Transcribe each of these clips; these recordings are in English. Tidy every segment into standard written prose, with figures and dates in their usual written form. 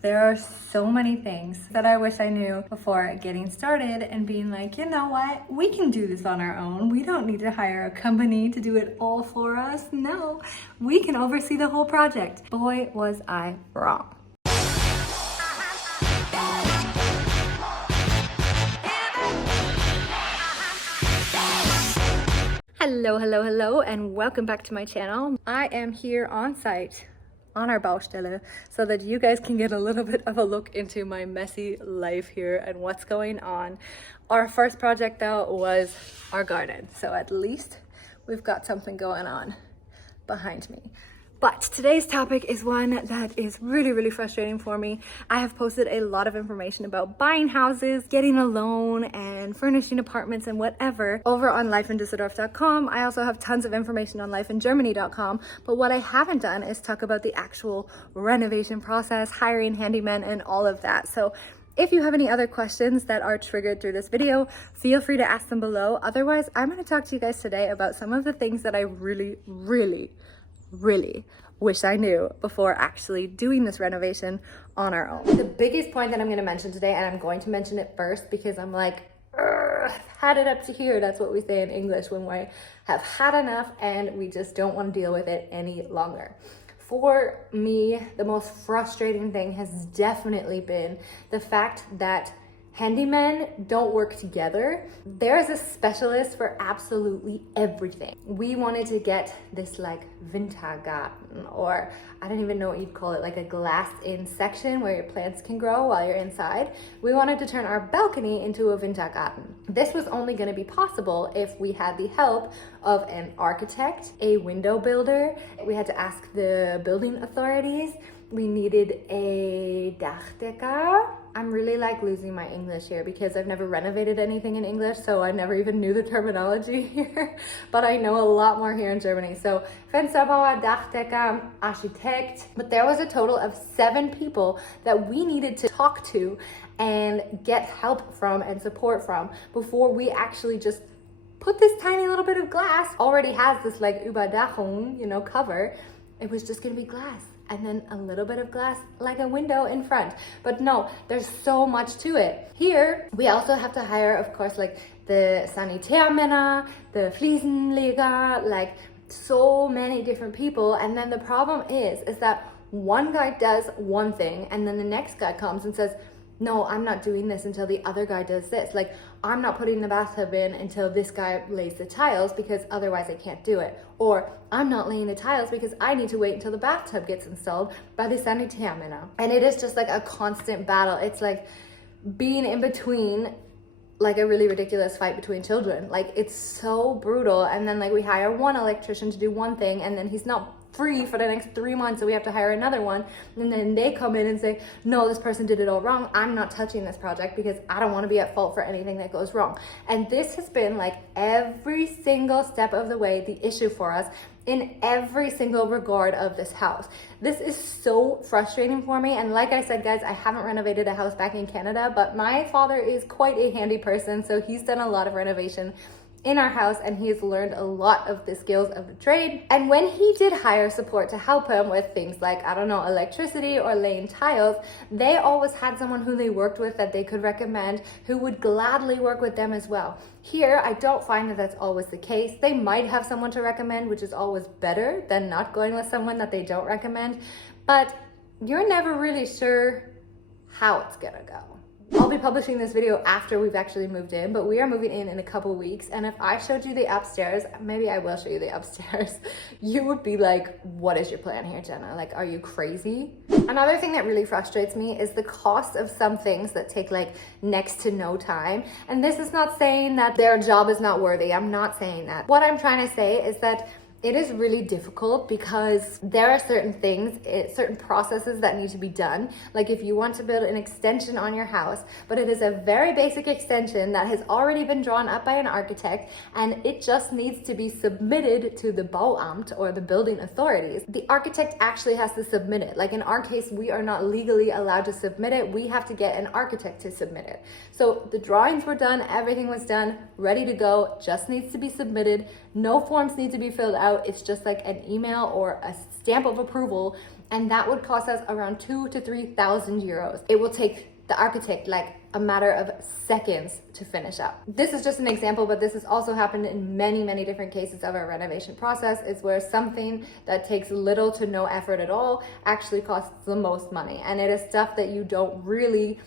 There are so many things that I wish I knew before getting started and being like, you know what, we can do this on our own. We don't need to hire a company to do it all for us. No, we can oversee the whole project. Boy, was I wrong. Hello, and welcome back to my channel. I am here on site on our Baustelle so that you guys can get a little bit of a look into my messy life here and what's going on. Our first project though was our garden, so at least we've got something going on behind me. But today's topic is one that is really frustrating for me. I have posted a lot of information about buying houses, getting a loan, and furnishing apartments and whatever over on lifeindusseldorf.com. I also have tons of information on lifeingermany.com. But what I haven't done is talk about the actual renovation process, hiring handymen, and all of that. So if you have any other questions that are triggered through this video, feel free to ask them below. Otherwise, I'm going to talk to you guys today about some of the things that I really wish I knew before actually doing this renovation on our own. The biggest point that I'm going to mention today, and I'm going to mention it first because I'm like, I've had it up to here. That's what we say in English when we have had enough and we just don't want to deal with it any longer. For me, the most frustrating thing has definitely been the fact that handymen don't work together. There's a specialist for absolutely everything. We wanted to get this like Wintergarten, or I don't even know what you'd call it, like a glass-in section where your plants can grow while you're inside. We wanted to turn our balcony into a Wintergarten. This was only going to be possible if we had the help of an architect, a window builder. We had to ask the building authorities. We needed a Dachdecker. I'm really like losing my English here because I've never renovated anything in English, so I never even knew the terminology here, but I know a lot more here in Germany. So Fensterbauer, Dachdecker, Architekt, but there was a total of 7 people that we needed to talk to and get help from and support from before we actually just put this tiny little bit of glass. Already has this like Überdachung, cover. It was just gonna be glass. And then a little bit of glass, like a window in front. But no, there's so much to it. Here, we also have to hire, of course, like the Sanitärmänner, the Fliesenleger, like so many different people. And then the problem is that one guy does one thing and then the next guy comes and says, no, I'm not doing this until the other guy does this. Like, I'm not putting the bathtub in until this guy lays the tiles because otherwise I can't do it. Or I'm not laying the tiles because I need to wait until the bathtub gets installed by the Sanitärmänner. And it is just like a constant battle. It's like being in between like a really ridiculous fight between children. Like, it's so brutal. And then like we hire one electrician to do one thing and then he's not free for the next 3 months, so we have to hire another one, and then they come in and say, no, this person did it all wrong. I'm not touching this project because I don't want to be at fault for anything that goes wrong. And this has been like every single step of the way the issue for us in every single regard of this house. This is so frustrating for me. And like I said, guys, I haven't renovated a house back in Canada, but my father is quite a handy person, so he's done a lot of renovation in our house and he has learned a lot of the skills of the trade. And when he did hire support to help him with things like, I don't know, electricity or laying tiles, they always had someone who they worked with that they could recommend who would gladly work with them as well. Here, I don't find that that's always the case. They might have someone to recommend, which is always better than not going with someone that they don't recommend, but you're never really sure how it's gonna go. I'll be publishing this video after we've actually moved in, but we are moving in a couple weeks. And if I showed you the upstairs, maybe I will show you the upstairs, you would be like, what is your plan here, Jenna? Like, are you crazy? Another thing that really frustrates me is the cost of some things that take like next to no time. And this is not saying that their job is not worthy. I'm not saying that. What I'm trying to say is that it is really difficult because there are certain things, certain processes that need to be done. Like if you want to build an extension on your house, but it is a very basic extension that has already been drawn up by an architect and it just needs to be submitted to the Bauamt or the building authorities. The architect actually has to submit it. Like in our case, we are not legally allowed to submit it. We have to get an architect to submit it. So the drawings were done, everything was done, ready to go, just needs to be submitted. No forms need to be filled out. It's just like an email or a stamp of approval and that would cost us around 2,000 to 3,000 euros. It will take the architect like a matter of seconds to finish up. This is just an example, but this has also happened in many, many different cases of our renovation process, is where something that takes little to no effort at all actually costs the most money. And it is stuff that you don't really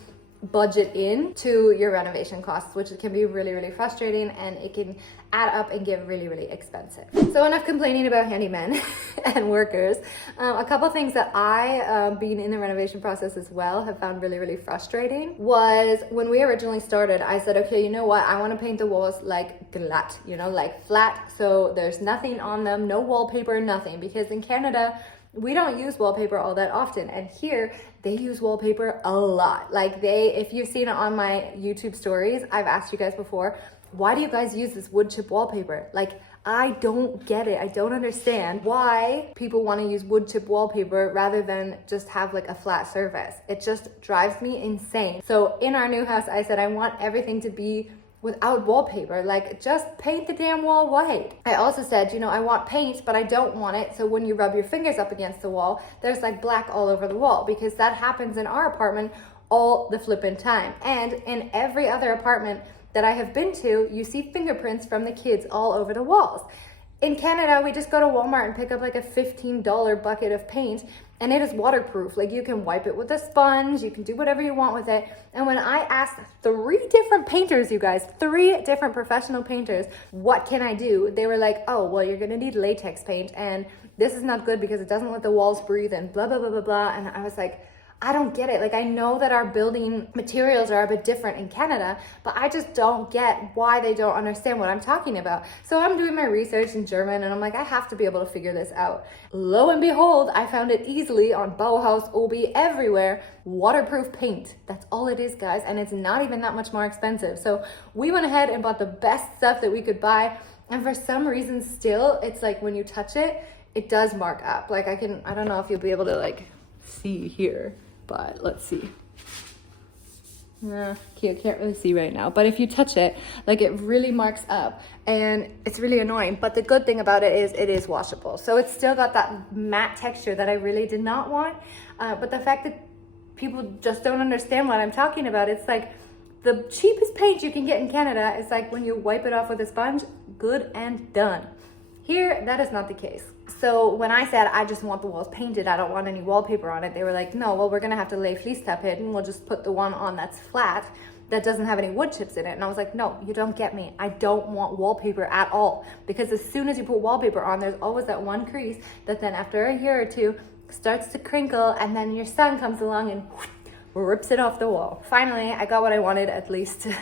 budget in to your renovation costs, which can be really, really frustrating, and it can add up and get really, really expensive. So enough complaining about handymen and workers. A couple things that I, being in the renovation process as well, have found really, really frustrating was when we originally started, I said, okay, you know what? I want to paint the walls like glatt, you know, like flat. So there's nothing on them, no wallpaper, nothing, because in Canada, we don't use wallpaper all that often, and here they use wallpaper a lot. Like if you've seen it on my YouTube stories, I've asked you guys before, why do you guys use this wood chip wallpaper? Like, I don't get it. I don't understand why people want to use wood chip wallpaper rather than just have like a flat surface. It just drives me insane. So in our new house, I said I want everything to be without wallpaper, like just paint the damn wall white. I also said, you know, I want paint, but I don't want it so when you rub your fingers up against the wall, there's like black all over the wall, because that happens in our apartment all the flippin' time. And in every other apartment that I have been to, you see fingerprints from the kids all over the walls. In Canada, we just go to Walmart and pick up like a $15 bucket of paint, and it is waterproof. Like, you can wipe it with a sponge, you can do whatever you want with it. And when I asked 3 different painters, you guys, 3 different professional painters, what can I do? They were like, oh, well, you're gonna need latex paint, and this is not good because it doesn't let the walls breathe, and blah, blah, blah, blah, blah. And I was like, I don't get it. Like, I know that our building materials are a bit different in Canada, but I just don't get why they don't understand what I'm talking about. So I'm doing my research in German, and I'm like, I have to be able to figure this out. Lo and behold, I found it easily on Bauhaus, Obi, everywhere. Waterproof paint. That's all it is, guys. And it's not even that much more expensive. So we went ahead and bought the best stuff that we could buy. And for some reason still, it's like when you touch it, it does mark up. Like I don't know if you'll be able to like see here, but let's see. Okay, I can't really see right now, but if you touch it, like it really marks up, and it's really annoying. But the good thing about it is washable. So it's still got that matte texture that I really did not want. But the fact that people just don't understand what I'm talking about, it's like the cheapest paint you can get in Canada is like when you wipe it off with a sponge, good and done. Here, that is not the case. So when I said, I just want the walls painted, I don't want any wallpaper on it, they were like, no, well, we're gonna have to lay fleece top it, and we'll just put the one on that's flat, that doesn't have any wood chips in it. And I was like, no, you don't get me. I don't want wallpaper at all. Because as soon as you put wallpaper on, there's always that one crease that then after a year or two starts to crinkle, and then your son comes along and rips it off the wall. Finally, I got what I wanted, at least in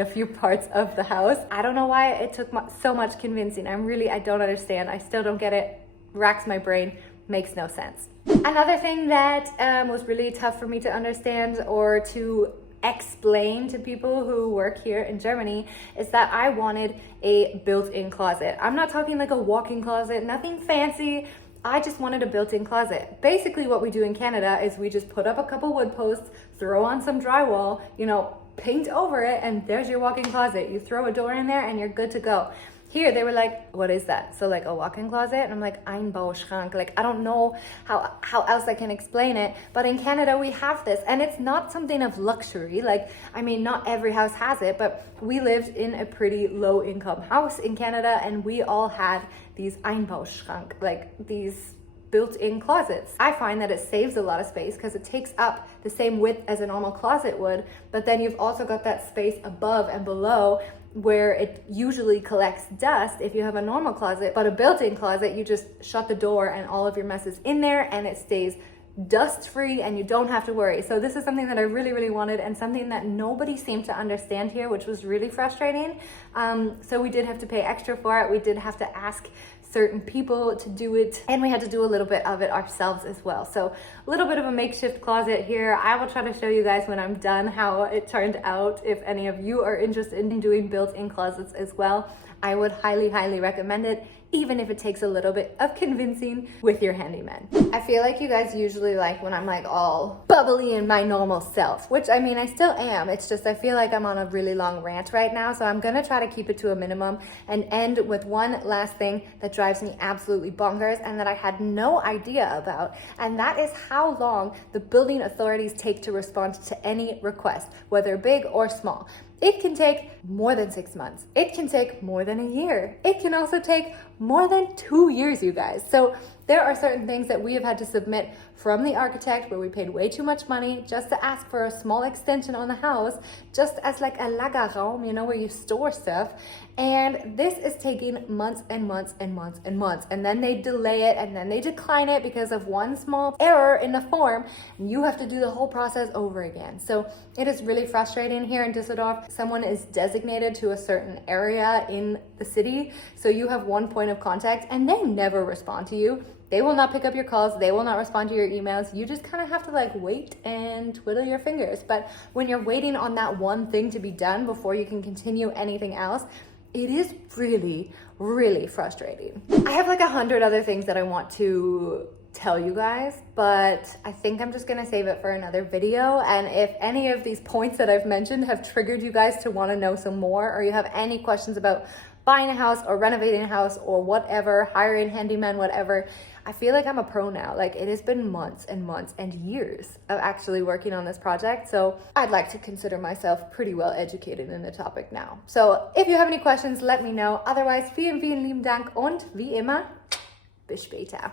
a few parts of the house. I don't know why it took so much convincing. I don't understand. I still don't get it. Racks my brain, makes no sense. Another thing that was really tough for me to understand or to explain to people who work here in Germany is that I wanted a built-in closet. I'm not talking like a walk-in closet, nothing fancy. I just wanted a built-in closet. Basically what we do in Canada is we just put up a couple wood posts, throw on some drywall, you know, paint over it, and there's your walk-in closet. You throw a door in there and you're good to go. Here, they were like, what is that? So like a walk-in closet? And I'm like, Einbauschrank. Like, I don't know how else I can explain it. But in Canada, we have this. And it's not something of luxury. Like, I mean, not every house has it. But we lived in a pretty low-income house in Canada. And we all had these Einbauschrank, like these built-in closets. I find that it saves a lot of space because it takes up the same width as a normal closet would. But then you've also got that space above and below where it usually collects dust if you have a normal closet. But a built-in closet, you just shut the door and all of your mess is in there and it stays dust-free and you don't have to worry. So this is something that I really, really wanted, and something that nobody seemed to understand here, which was really frustrating. So we did have to pay extra for it. We did have to ask certain people to do it, and we had to do a little bit of it ourselves as well. So a little bit of a makeshift closet here. I will try to show you guys when I'm done how it turned out, if any of you are interested in doing built-in closets as well. I would highly, highly recommend it, even if it takes a little bit of convincing with your handyman. I feel like you guys usually like when I'm like all bubbly in my normal self, which I mean, I still am. It's just I feel like I'm on a really long rant right now, so I'm gonna try to keep it to a minimum and end with one last thing that drives me absolutely bonkers and that I had no idea about, and that is how long the building authorities take to respond to any request, whether big or small. It can take more than 6 months. It can take more than a year. It can also take more than 2 years, you guys. So there are certain things that we have had to submit from the architect where we paid way too much money just to ask for a small extension on the house, just as like a Lagerraum, you know, where you store stuff. And this is taking months and months and months and months. And then they delay it and then they decline it because of one small error in the form. And you have to do the whole process over again. So it is really frustrating here in Düsseldorf. Someone is designated to a certain area in the city. So you have one point of contact and they never respond to you. They will not pick up your calls. They will not respond to your emails. You just kind of have to like wait and twiddle your fingers. But when you're waiting on that one thing to be done before you can continue anything else, it is really, really frustrating. I have like 100 other things that I want to tell you guys, but I think I'm just gonna save it for another video. And if any of these points that I've mentioned have triggered you guys to want to know some more, or you have any questions about buying a house or renovating a house or whatever, hiring handyman, whatever, I feel like I'm a pro now. Like it has been months and months and years of actually working on this project. So I'd like to consider myself pretty well educated in the topic now. So if you have any questions, let me know. Otherwise, vielen, vielen lieben Dank und wie immer, bis später.